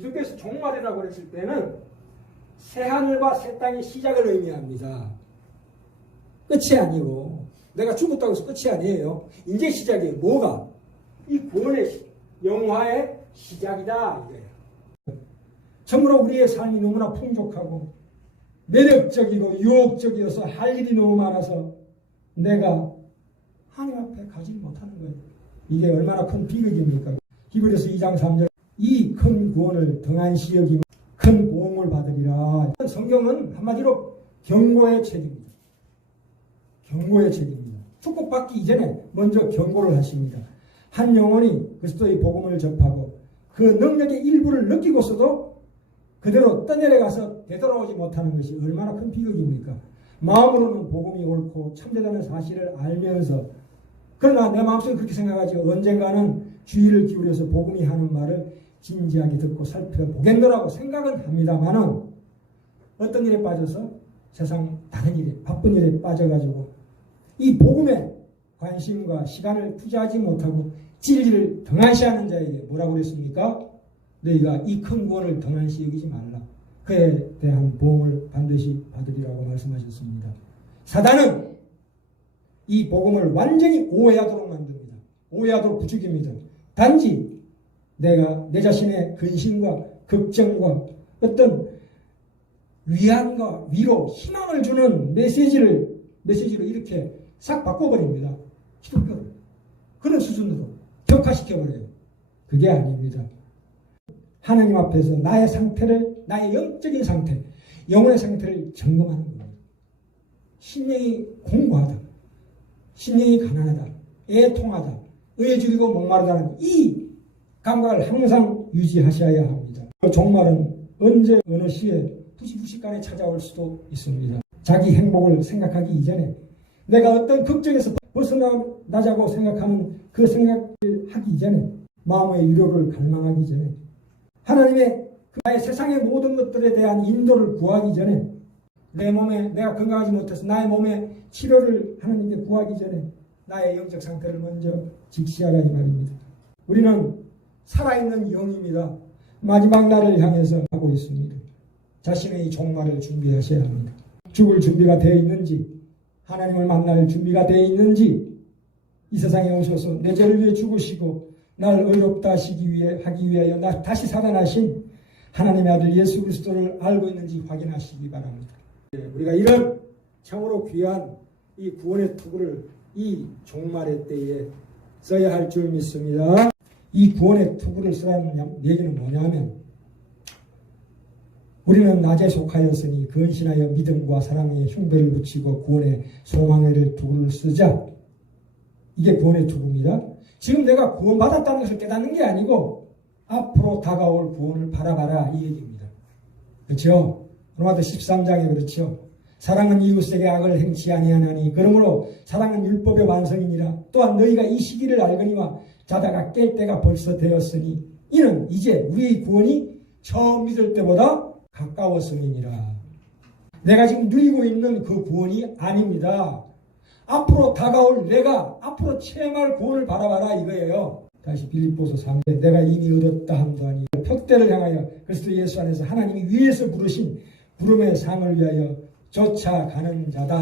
기독교에서 종말이라고 했을 때는 새 하늘과 새 땅의 시작을 의미합니다. 끝이 아니고 내가 죽었다고 해서 끝이 아니에요. 이제 시작이에요. 뭐가? 이 구원의 시- 영화의 시작이다 이거예요. 참으로 우리의 삶이 너무나 풍족하고 매력적이고 유혹적이어서 할 일이 너무 많아서 내가 하나님 앞에 가지 못하는 거예요. 이게 얼마나 큰 비극입니까? 히브리서 2장 3절 이 큰 구원을 등한시 여기면 큰 보응을 받으리라. 성경은 한마디로 경고의 책입니다. 경고의 책입니다. 축복받기 이전에 먼저 경고를 하십니다. 한 영혼이 그리스도의 복음을 접하고 그 능력의 일부를 느끼고서도 그대로 떠내려가서 되돌아오지 못하는 것이 얼마나 큰 비극입니까? 마음으로는 복음이 옳고 참되다는 사실을 알면서 그러나 내 마음속에 그렇게 생각하지 언젠가는 주의를 기울여서 복음이 하는 말을 진지하게 듣고 살펴보겠노라고 생각은 합니다만은 어떤 일에 빠져서 세상 다른 일에 바쁜 일에 빠져가지고 이 복음에 관심과 시간을 투자하지 못하고 진리를 등한시하는 자에게 뭐라고 그랬습니까? 너희가 이 큰 구원을 등한시 여기지 말라. 그에 대한 보험을 반드시 받으리라고 말씀하셨습니다. 사단은 이 복음을 완전히 오해하도록 만듭니다. 오해하도록 부추깁니다. 단지 내가 내 자신의 근심과 걱정과 어떤 위안과 위로, 희망을 주는 메시지를 메시지로 이렇게 싹 바꿔버립니다. 기독교를 그런 수준으로 격화시켜버려요. 그게 아닙니다. 하나님 앞에서 나의 상태를 나의 영적인 상태, 영혼의 상태를 점검하는 겁니다. 심령이 공고하다, 심령이 가난하다, 애통하다, 의해주기고 목마르다는 이 감각을 항상 유지하셔야 합니다. 그 종말은 언제 어느 시에 부시부시간에 찾아올 수도 있습니다. 자기 행복을 생각하기 이전에 내가 어떤 걱정에서 벗어나자고 생각하는 그 생각을 하기 이전에 마음의 위로를 갈망하기 전에 하나님의 그 나의 세상의 모든 것들에 대한 인도를 구하기 전에 내 몸에 내가 건강하지 못해서 나의 몸에 치료를 하나님께 구하기 전에 나의 영적 상태를 먼저 직시하라 이 말입니다. 우리는 살아있는 영입니다. 마지막 날을 향해서 하고 있습니다. 자신의 종말을 준비하셔야 합니다. 죽을 준비가 되어 있는지 하나님을 만날 준비가 되어 있는지 이 세상에 오셔서 내 죄를 위해 죽으시고 날 의롭다 하시기 위해 하기 위하여 나 다시 살아나신 하나님의 아들 예수 그리스도를 알고 있는지 확인하시기 바랍니다. 예, 우리가 이런 참으로 귀한 이 구원의 투구를 이 종말의 때에 써야 할 줄 믿습니다. 이 구원의 투구를 쓰라는 얘기는 뭐냐면 우리는 낮에 속하였으니 근신하여 믿음과 사랑의 흉배를 붙이고 구원의 소망의 투구를 쓰자. 이게 구원의 투구입니다. 지금 내가 구원받았다는 것을 깨닫는 게 아니고 앞으로 다가올 구원을 바라봐라 이 얘기입니다. 그렇죠? 로마서 13장에 그렇죠. 사랑은 이웃에게 악을 행치 아니하나니 그러므로 사랑은 율법의 완성이니라 또한 너희가 이 시기를 알거니와 자다가 깰 때가 벌써 되었으니 이는 이제 우리의 구원이 처음 믿을 때보다 가까웠음이니라. 내가 지금 누리고 있는 그 구원이 아닙니다. 앞으로 다가올 내가 앞으로 체험할 구원을 바라봐라 이거예요. 다시 빌립보서 3대 내가 이미 얻었다 함도 아니 푯대를 향하여 그리스도 예수 안에서 하나님이 위에서 부르신 부름의 상을 위하여 쫓아가는 자다.